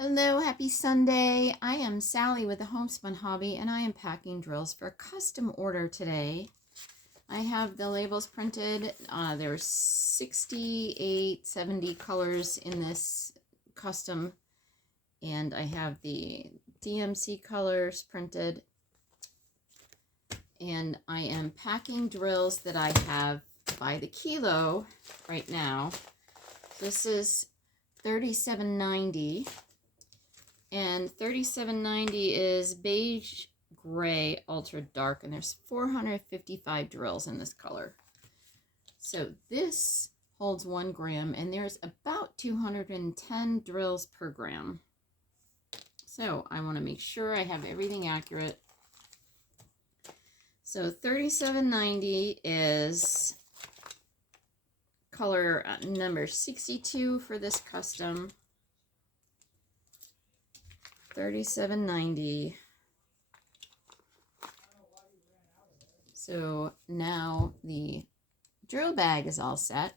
Hello, happy Sunday. I am Sally with the Homespun Hobby, and I am packing drills for a custom order today. I have the labels printed. There's 68, 70 colors in this custom, and I have the DMC colors printed. And I am packing drills that I have by the kilo right now. This is $37.90. And $37.90 is beige gray ultra dark, and there's 455 drills in this color. So this holds 1 gram, and there's about 210 drills per gram. So I want to make sure I have everything accurate. So $37.90 is color number 62 for this custom. $37.90. So now the drill bag is all set.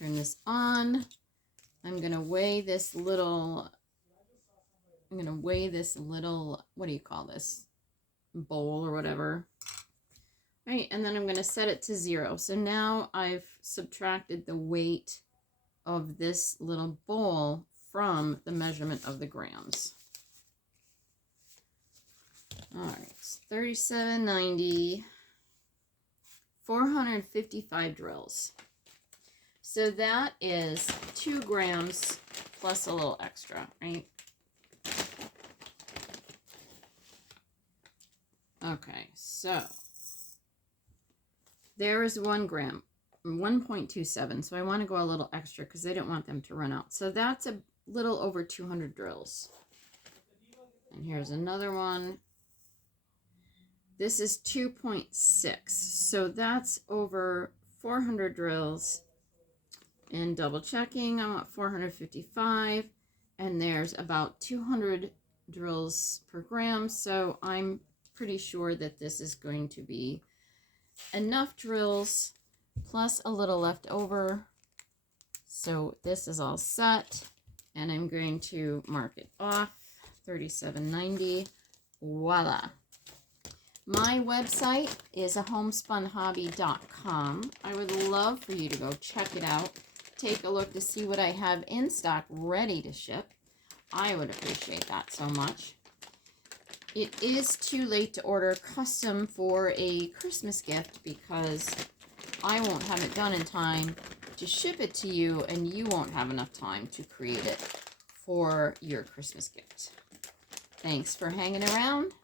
Turn this on. I'm going to weigh this little, what do you call this? Bowl or whatever. All right, and then I'm going to set it to 0. So now I've subtracted the weight of this little bowl from the measurement of the grams. All right, $37.90, 455 drills. So that is 2 grams plus a little extra, right? Okay, so there is 1 gram. 1.27, so I want to go a little extra because I don't want them to run out. So that's a little over 200 drills. And here's another one. This is 2.6, so that's over 400 drills. And double checking, I want 455, and there's about 200 drills per gram, so I'm pretty sure that this is going to be enough drills plus a little left over. So this is all set, and I'm going to mark it off. $37.90. Voila. My website is homespunhobby.com. I would love for you to go check it out. Take a look to see what I have in stock ready to ship. I would appreciate that so much. It is too late to order custom for a Christmas gift because I won't have it done in time to ship it to you, and you won't have enough time to create it for your Christmas gift. Thanks for hanging around.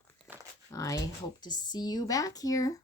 I hope to see you back here.